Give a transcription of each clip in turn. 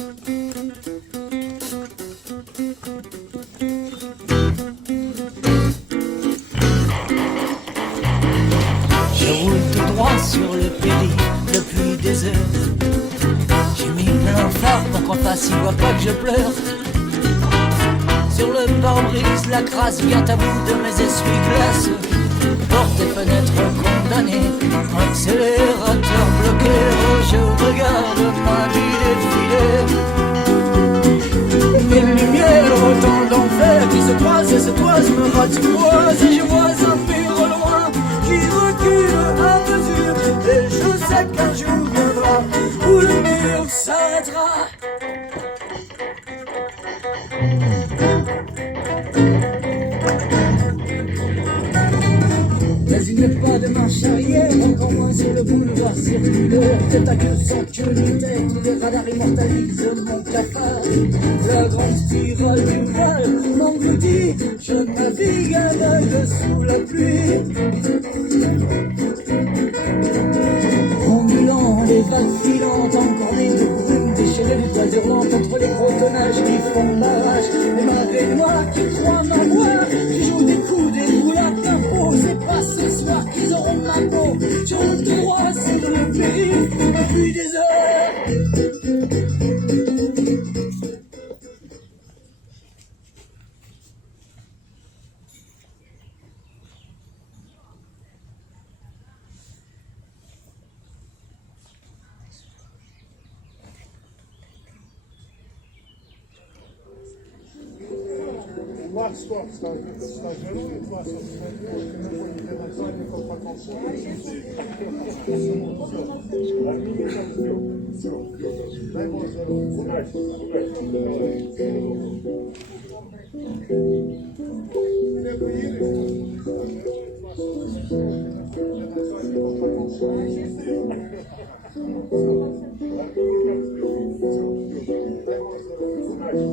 Je roule tout droit sur le péri depuis des heures. J'ai mis plein phare pour qu'en face il voit pas que je pleure. Sur le pare-brise, la crasse vient à bout de mes essuie-glaces. Portes et fenêtres condamnées, accélérateur bloqué. Oh, je regarde ma vie défiler. Mille lumières, autant d'enfer qui se croisent et se toisent, me ratimoisent. Et je vois un pire au loin qui recule à mesure. Et je sais qu'un jour viendra où le mur s'arrêtera. Mais il n'est pas de marche arrière, encore moins sur le boulevard circulaire. Tête à queue sans queue ni tête, les radars immortalisent mon cafard. La grande spirale du mal m'engloutit, je navigue aveugle sous la pluie. Ondulant, les vagues filantes, encornées de brume, déchaînées de toiles hurlantes entre les gros tonnages qui font barrage. Les marées noires qui croient m'avoir, qui jouent des coups, des boules à plein pot. C'est pas ce soir qu'ils auront ma peau. Je roule tout droit sur le périph' depuis des heures. Стоп, стажирует вас, будете начальником по конкурсу. Все. Дай Бог здоровья. Удачи. Где приедете, стажирует вас, будете начальником по конкурсу. Дай Бог здоровья. Удачи.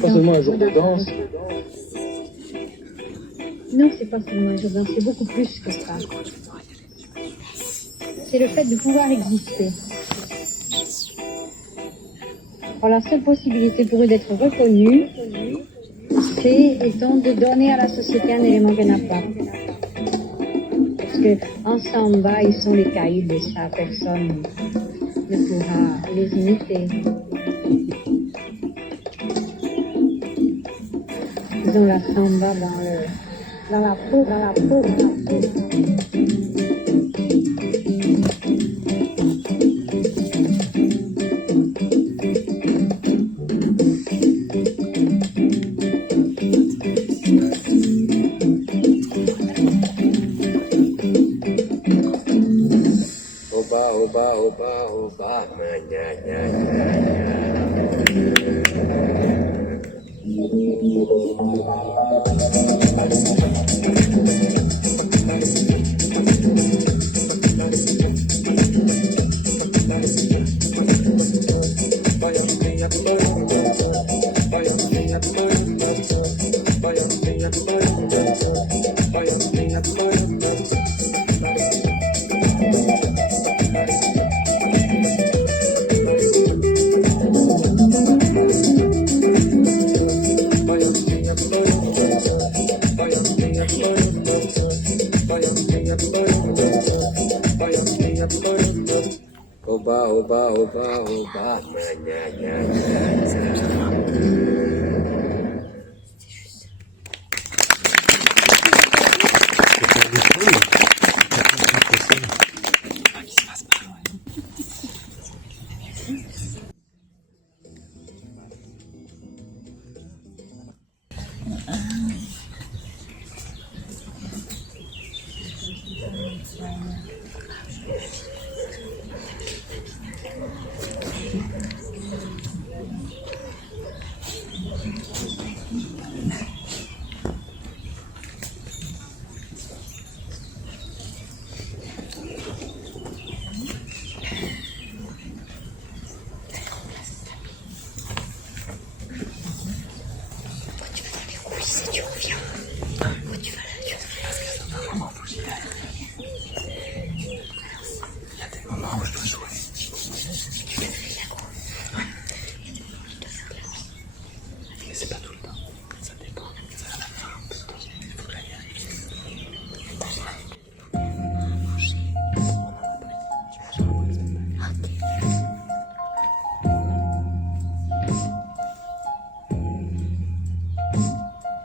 C'est pas seulement un jour de danse. Non, c'est pas seulement un jour de danse, c'est beaucoup plus que ça. C'est le fait de pouvoir exister. Alors, la seule possibilité pour eux d'être reconnus, c'est étant de donner à la société un élément qu'elle n'a pas. Parce que en samba, ils sont les caïds de ça, personne ne pourra les imiter. Ils ont la samba dans la peau, dans la peau, dans la peau. Oba, oba, oba, nya, nya, nya, Oba, oba, oba, oba, nya, nya, nya.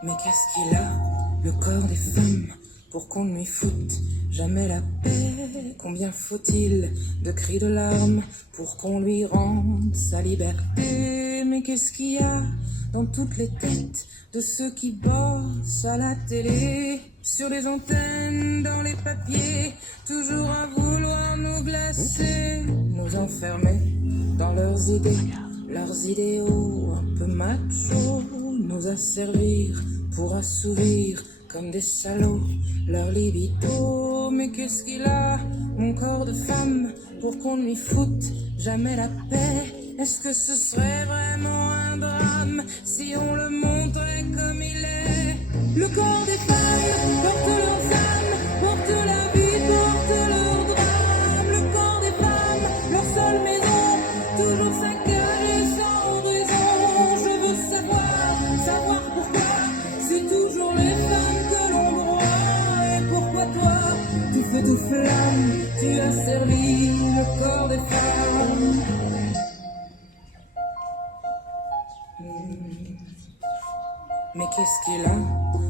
Mais qu'est-ce qu'il a, le corps des femmes, pour qu'on ne lui foute jamais la paix? Combien faut-il de cris de larmes pour qu'on lui rende sa liberté? Mais qu'est-ce qu'il y a dans toutes les têtes de ceux qui bossent à la télé, sur les antennes, dans les papiers, toujours à vouloir nous glacer, nous enfermer dans leurs idées, leurs idéaux un peu machos, nous asservir pour assouvir comme des salauds leur libido. Mais qu'est-ce qu'il a, mon corps de femme, pour qu'on ne lui foute jamais la paix? Est-ce que ce serait vraiment un drame si on le montrait comme il est? Le corps des femmes porte leurs âmes, porte la vie, porte leur drame. Le corps des femmes, leur seule maison, toujours saccagée sans raison. Je veux savoir pourquoi c'est toujours les femmes que l'on broie. Et pourquoi toi, tout feu, tout flamme, tu as servi le corps des femmes? Mais qu'est-ce qu'il a,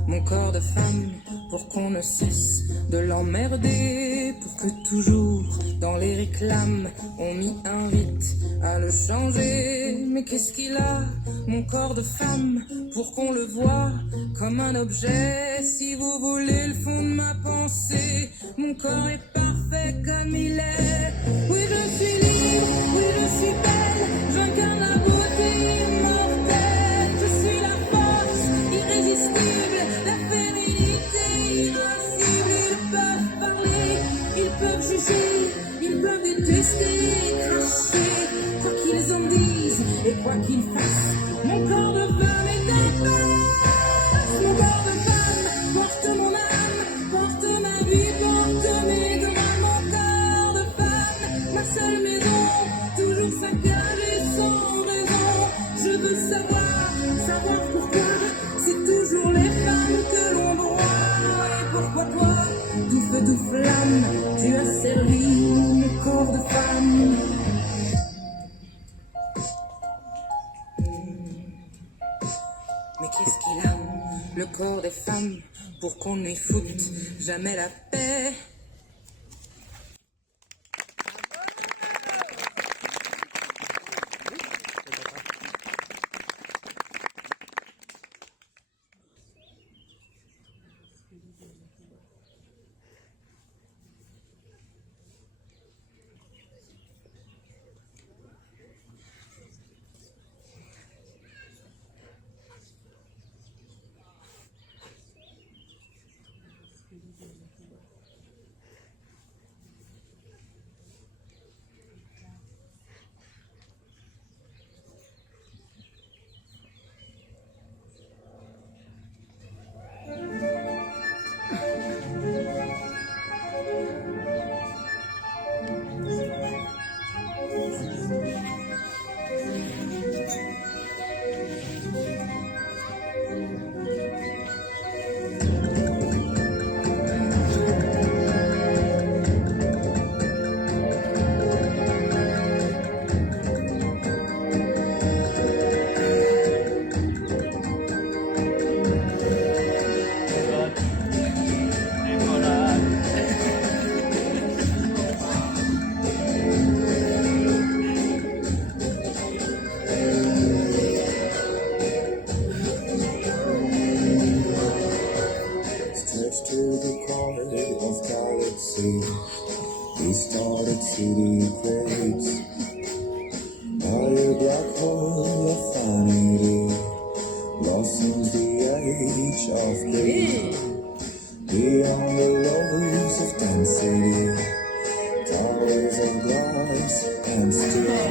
mon corps de femme, pour qu'on ne cesse de l'emmerder, pour que toujours dans les réclames on m'y invite à le changer? Mais qu'est-ce qu'il a, mon corps de femme, pour qu'on le voit comme un objet? Si vous voulez le fond de ma pensée, mon corps est parfait comme il est. Oui, je suis libre, oui, je suis belle, j'incarne la beauté immortelle. Je suis la force irrésistible, la féminité irascible. Ils peuvent parler, ils peuvent juger, ils peuvent détester, cracher, quoi qu'ils en disent et quoi qu'ils fassent. Mon corps de femme est de flamme, tu as servi le corps de femme. Mais qu'est-ce qu'il a, le corps des femmes, pour qu'on ne lui foute jamais la paix? Stretched to the corner of galaxy, we started city grapes. By a black hole of vanity, blossoms the age of greed. Beyond the walls of density, towers of glass and steel.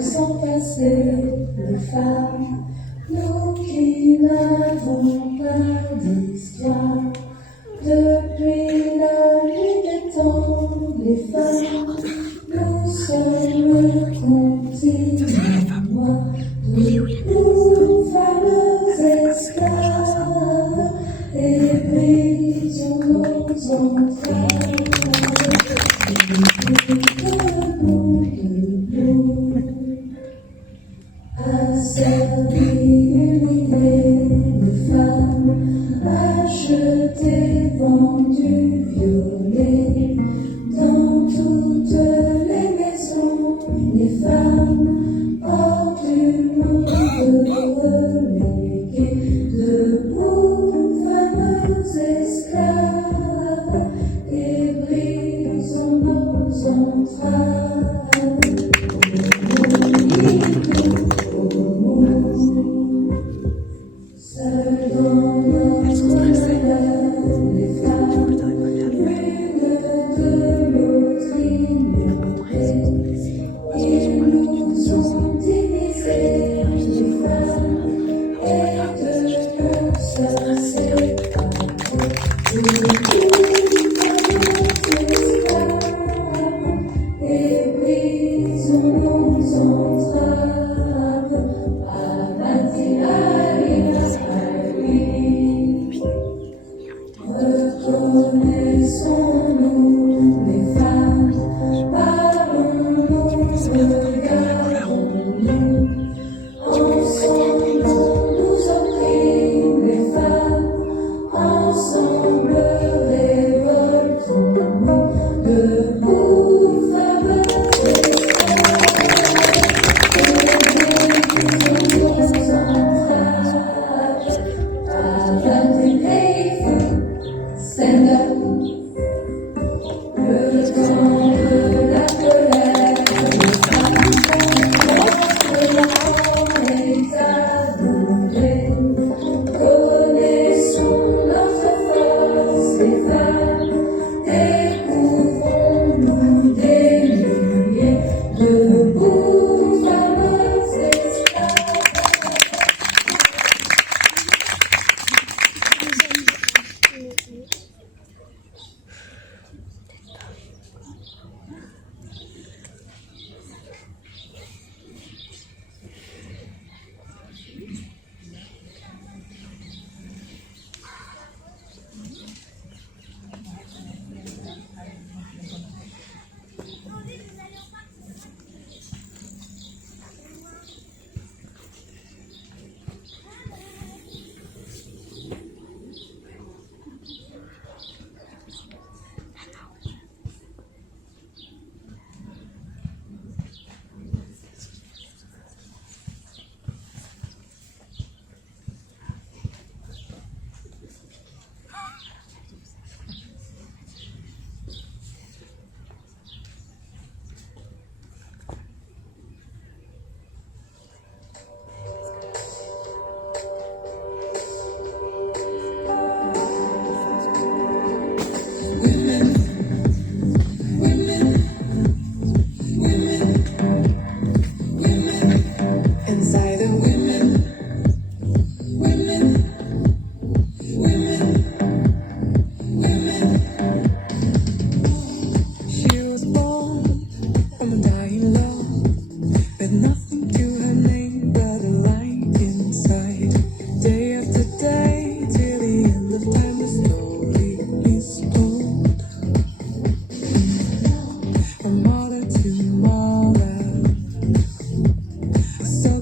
Sont passées les femmes, nous qui n'avons pas d'histoire. Depuis la nuit des temps, les femmes, nous sommes continuellement de nouvelles esclaves et brisons nos entrailles. Asservis, humiliés, les femmes, achetées, vendues.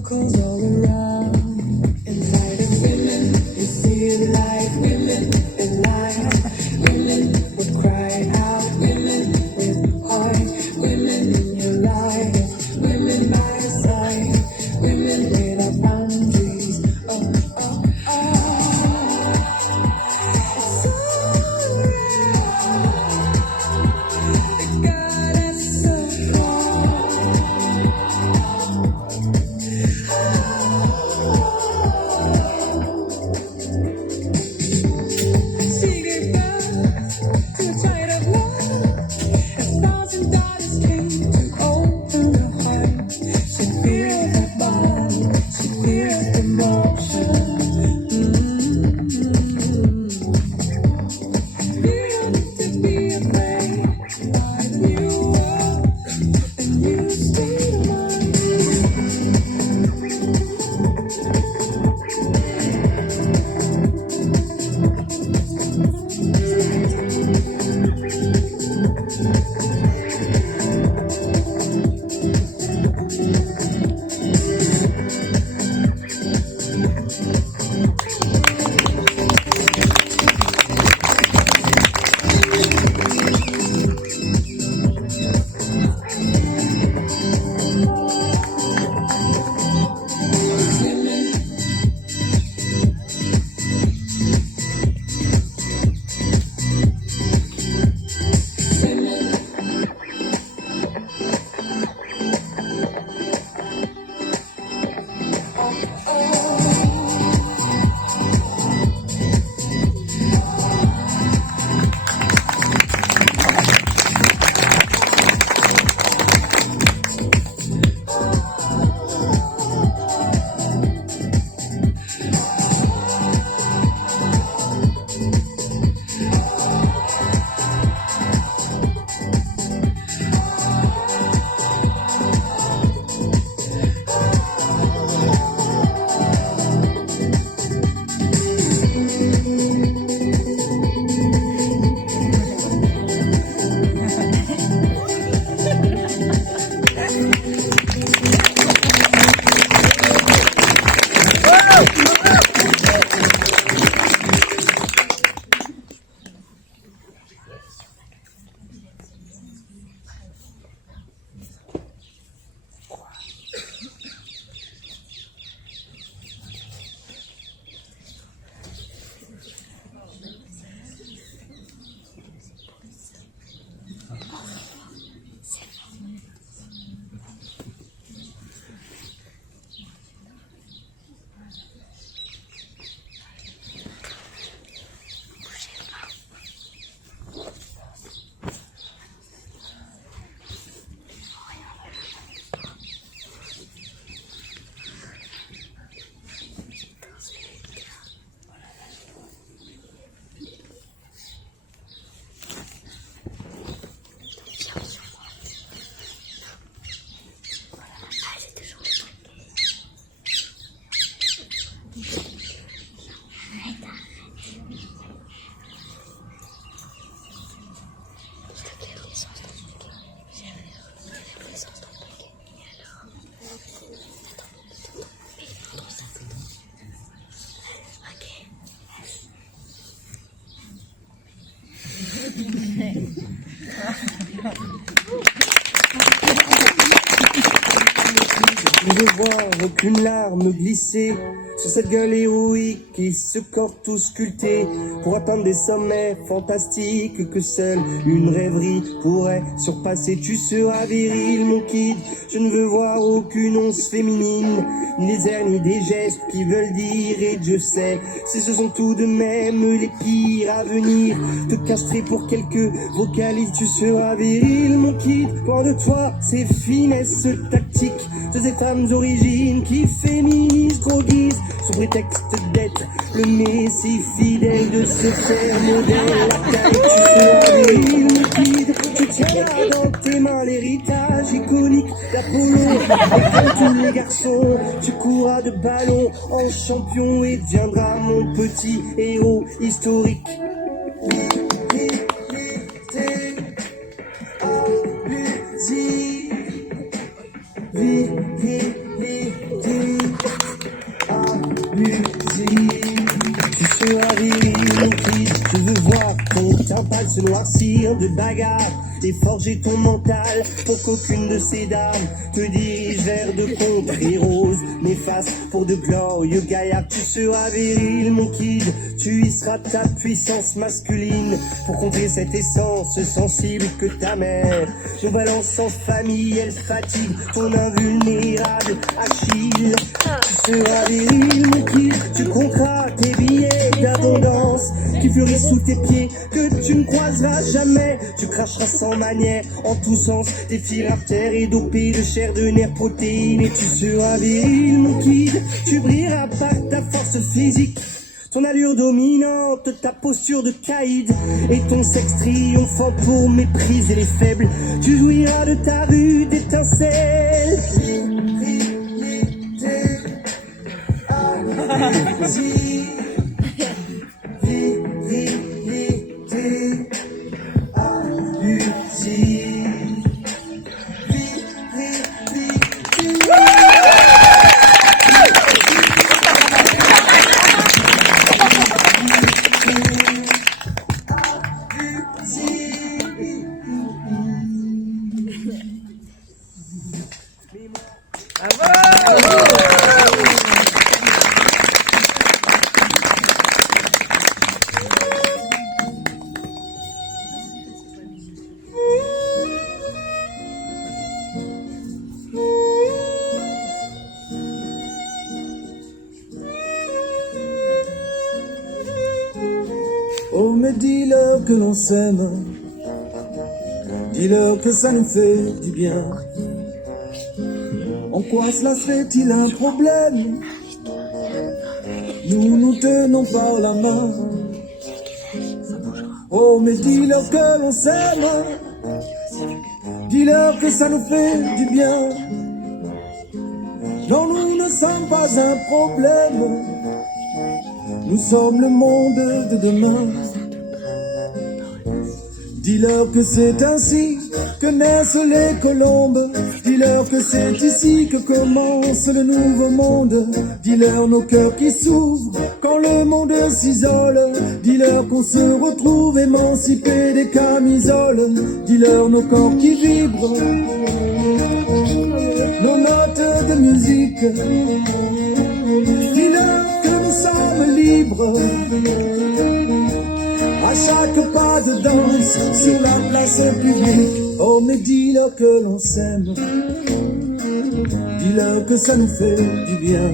circles all around. Inside of women, you see it like women in light. Women would cry out, women with heart, women in your life, women by your side, women without boundaries. Oh, oh, oh. So real. It got us so she gave birth to a child of love. $1,000 came to open her heart. She feels that body, she feels emotion. You don't have to be afraid by the new world and new state of mind. De voir aucune larme glisser sur cette gueule héroïque et ce corps tout sculpté pour atteindre des sommets fantastiques que seule une rêverie pourrait surpasser. Tu seras viril, mon kid. Je ne veux voir aucune once féminine, ni des airs ni des gestes qui veulent dire. Et Dieu sait si ce sont tout de même les pires à venir. Te castrer pour quelques vocalises. Tu seras viril, mon kid. Loin de toi ces finesses tactiques de ces femmes origines qui féminisent, droguisent sous prétexte d'être le messie fidèle de se faire modèle. Tu seras viril, mon kid. Tu tiendras dans tes mains l'héritage iconique d'Apollo. Et comme tous les garçons, tu courras de ballon en champion et deviendras mon petit héros historique. Virilité abusive. Virilité mal se noircir de bagarre et forger ton mental pour qu'aucune de ces dames te dirige vers de contrées roses néfastes pour de glorieux gaillards. Tu seras viril, mon kid, tu y seras ta puissance masculine pour contrer cette essence sensible que ta mère nous balance sans famille. Elle fatigue ton invulnérable Achille. Tu seras viril, mon kid, tu compteras tes billets d'abondance qui fleurissent sous tes pieds, que tu ne croiseras jamais. Tu cracheras sans manière en tous sens, tes fils artères et dopés de chair, de nerfs, protéines. Et tu seras viril, mon kid, tu brilleras par ta force physique, ton allure dominante, ta posture de caïd et ton sexe triomphant pour mépriser les faibles. Tu jouiras de ta rude étincelle. Oh mais dis-leur que l'on s'aime, dis-leur que ça nous fait du bien. En quoi cela serait-il un problème? Nous nous tenons par la main. Oh mais dis-leur que l'on s'aime, dis-leur que ça nous fait du bien. Non, nous ne sommes pas un problème, nous sommes le monde de demain. Dis-leur que c'est ainsi que naissent les colombes. Dis-leur que c'est ici que commence le nouveau monde. Dis-leur nos cœurs qui s'ouvrent quand le monde s'isole. Dis-leur qu'on se retrouve émancipés des camisoles. Dis-leur nos corps qui vibrent, nos notes de musique. Dis-leur que nous sommes libres à chaque pas de danse sur la place publique. Oh mais dis-leur que l'on s'aime, dis-leur que ça nous fait du bien.